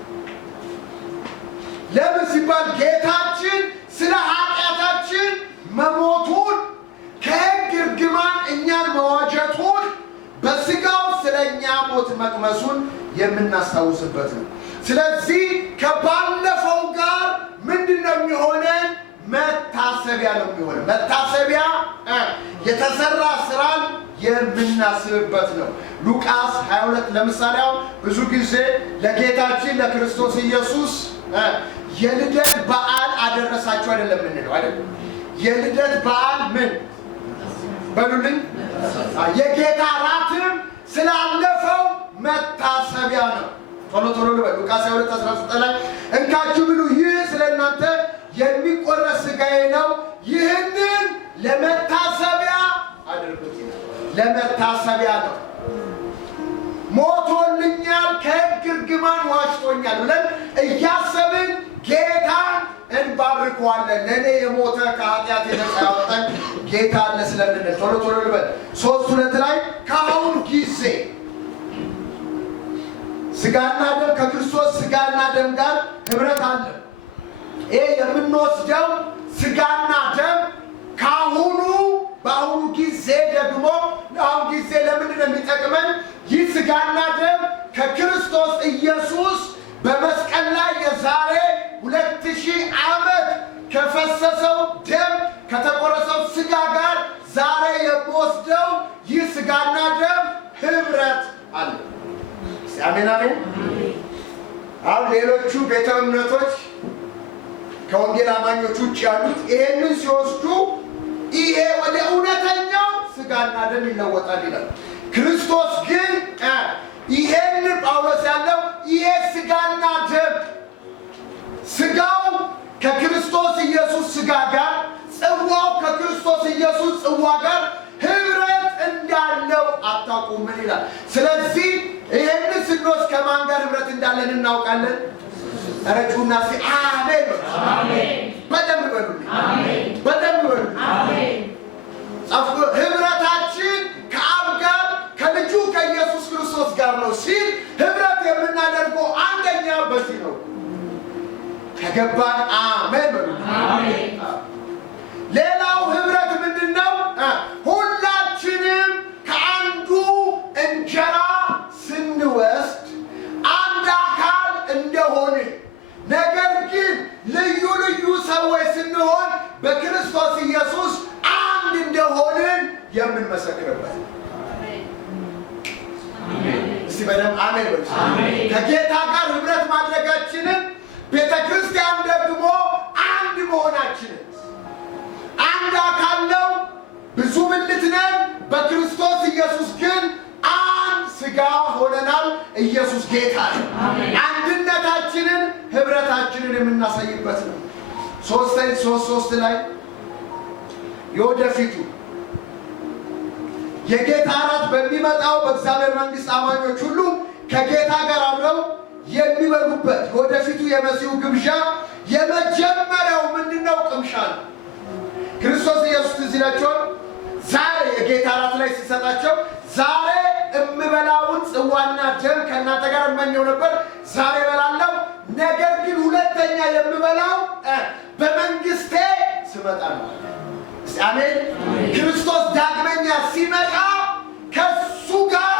ለምን ሲባል ጌታችን ስለ ኃጢአታችን መሞቱን ከሕግ እርግማን እኛን መዋጀቱን በሥጋው ስለ እኛ ሞት መቅመሱን የምናስታውስበት ነው። ስለዚህ ከባለፈው ጋር ምንድን ነው የሚሆነን? መታሰቢያ ነው የሚሆነን። መታሰቢያ የተሰራ ስራን የምናስብበት ነው። ሉቃስ 22 ለምሳሌ ብዙ ጊዜ ለጌታችን ለክርስቶስ ኢየሱስ የልደት በዓል አደረሳችሁ አይደለም የምንለው አይደለም። የልደት በዓል ምን በሉልኝ? የጌታ ራትም ስላለፈው መታሰቢያ ነው። ቶሎ ልበል። ሉቃስ 22:19 ላይ እንካችሁ ብሉ፣ ይህ ስለ እናንተ የሚቆረስ ሥጋዬ ነው፣ ይህንን ለመታሰቢያ አድርጉት ይላል። ለመታሰቢያ ነው። ሞቶልኛል፣ ከሕግ እርግማን ዋጅቶኛል ብለን እያሰብን ጌታን እንባርከዋለን። ለእኔ የሞተ ከኃጢአት ነፃ ያወጣኝ ጌታ አለ ስለምንል ቶሎ ልበል። 3:2 ላይ ከአሁን ጊዜ ሥጋና ደም ከክርስቶስ ሥጋና ደም ጋር ኅብረት አለ። ይሄ የምንወስደው ሥጋና ደም ከአሁኑ በአሁኑ ጊዜ ደግሞ አሁን ጊዜ ለምንድን ነው የሚጠቅመን? ይህ ሥጋና ደም ከክርስቶስ ኢየሱስ በመስቀል ላይ የዛሬ 2000 ዓመት ከፈሰሰው ደም ከተቆረሰው ሥጋ ጋር ዛሬ የምወስደው ይህ ሥጋና ደም ኅብረት አለ። አሜን አሜን። አሁን ሌሎቹ ቤተ እምነቶች ከወንጌል አማኞች ውጭ ያሉት ይሄንን ሲወስዱ ይሄ ወደ እውነተኛው ስጋና ደም ይለወጣል ይላል። ክርስቶስ ግን ይሄን ጳውሎስ ያለው ይሄ ስጋና ደም ስጋው ከክርስቶስ ኢየሱስ ስጋ ጋር ጽዋው ከክርስቶስ ኢየሱስ ጽዋ ጋር ህብረት እንዳለው አታውቁም ይላል። ስለዚህ ይሄን ስንወስድ ከማን ጋር ህብረት እንዳለን እናውቃለን? ረጁና አሜን አሜን በደንብ በሉ አሜን በደንብ በሉ አሜን። ህብረታችን ከአብ ጋር ከልጁ ከኢየሱስ ክርስቶስ ጋር ነው ሲል ህብረት የምናደርገው አንደኛ በዚህ ነው። ከገባን አሜን በሉ አሜን። ሌላው ህብረት ምንድነው? ሁላችንም ከአንዱ እንጀራ ስንወስድ አንድ አካል እንደሆነ ነገር ግን ልዩ ልዩ ሰዎች ስንሆን በክርስቶስ ኢየሱስ አንድ እንደሆንን የምንመሰክርበት። እስቲ በደንብ አሜን በሉ። ከጌታ ጋር ህብረት ማድረጋችንን ቤተክርስቲያን ደግሞ አንድ መሆናችንን አንድ አካል ነው፣ ብዙ ብልት ነን። በክርስቶስ ኢየሱስ ግን አንድ ስጋ ሆነናል። ኢየሱስ ጌታ ነው። አንድነታችንን ህብረታችንን የምናሳይበት ነው። 3:3 ላይ የወደፊቱ የጌታ እራት በሚመጣው በእግዚአብሔር መንግስት አማኞች ሁሉ ከጌታ ጋር አብረው የሚበሉበት የወደፊቱ የመሲሁ ግብዣ የመጀመሪያው ምንድነው? ቅምሻ ነው። ክርስቶስ ኢየሱስ ትዝ ይላቸዋል። ዛሬ የጌታ እራት ላይ ሲሰጣቸው ዛሬ እምበላውን ጽዋና ደም ከእናንተ ጋር እመኘው ነበር፣ ዛሬ እበላለሁ። ነገር ግን ሁለተኛ የምበላው በመንግስቴ ስመጣ ነው። አሜን። ክርስቶስ ዳግመኛ ሲመጣ ከሱ ጋር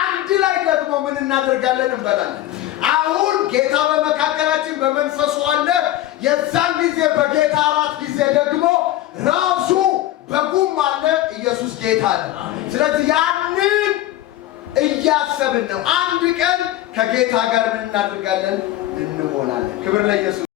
አንድ ላይ ደግሞ ምን እናደርጋለን? እንበላለን። አሁን ጌታ በመካከላችን በመንፈሱ አለ። የዛን ጊዜ በጌታ እራት ጊዜ ደግሞ ራሱ በጉም አለ። ኢየሱስ ጌታ ነው። ስለዚህ ያንን እያሰብን ነው። አንድ ቀን ከጌታ ጋር ምን እናደርጋለን? እንሆናለን። ክብር ለኢየሱስ።